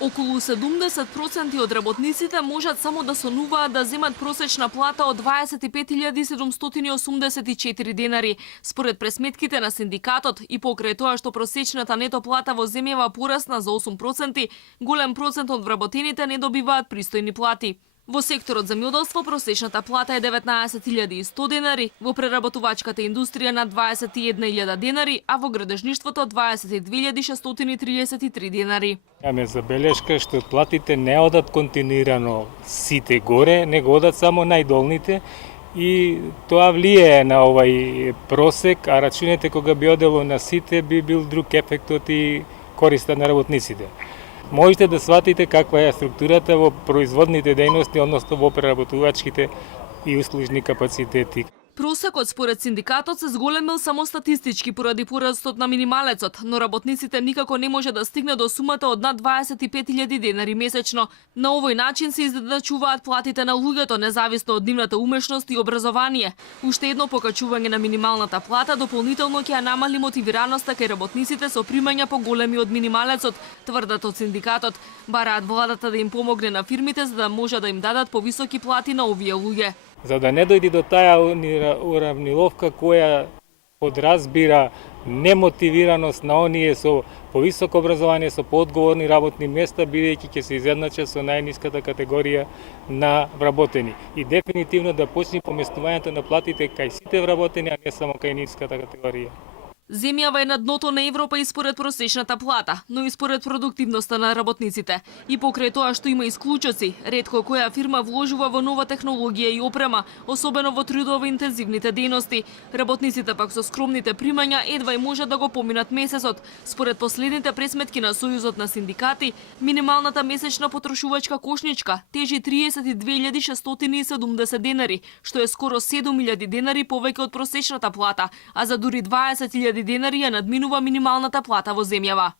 Околу 70% од работниците можат само да сонуваат да земат просечна плата од 25.784 денари. Според пресметките на синдикатот и покрај тоа што просечната нето плата во земјава порасна за 8%, голем процент од вработените не добиваат пристојни плати. Во секторот земјоделство просечната плата е 19.100 денари, во преработувачката индустрија на 21.000 денари, а во градежништвото 22.633 денари. Имаме забелешка што платите не одат континуирано сите горе, него одат само најдолните и тоа влијае на овај просек, а рачунете кога би одело на сите би бил друг ефектот и користа на работниците. Можете да сватите каква е структурата во производните дејности, односно во преработувачките и услужни капацитети. Просекот според синдикатот се зголемил само статистички поради порастот на минималецот, но работниците никако не може да стигне до сумата од над 25.000 денари месечно. На овој начин се издадачуваат платите на луѓето независно од нивната умешност и образование. Уште едно покачување на минималната плата дополнително ќе ја намали мотивираноста кај работниците со примања поголеми од минималецот, тврдат од синдикатот. Бараат владата да им помогне на фирмите за да може да им дадат повисоки плати на овие луѓе. За да не дојде до таа уравниловка која подразбира немотивираност на оние со повисоко образование, со поодговорни работни места, бидејќи ќе се изедначат со најниската категорија на вработени. И дефинитивно да почне поместувањето на платите кај сите вработени, а не само кај ниската категорија. Земјава е на дното на Европа и според просечната плата, но и според продуктивноста на работниците. И покрај тоа што има исклучоци, ретко која фирма вложува во нова технологија и опрема, особено во трудово интензивните дејности. Работниците пак со скромните примања едва и можат да го поминат месецот. Според последните пресметки на Сојузот на синдикати, минималната месечна потрошувачка кошничка тежи 32.670 денари, што е скоро 7.000 денари повеќе од просечната плата, а за дури 20.000 денари ја надминува минималната плата во земјава.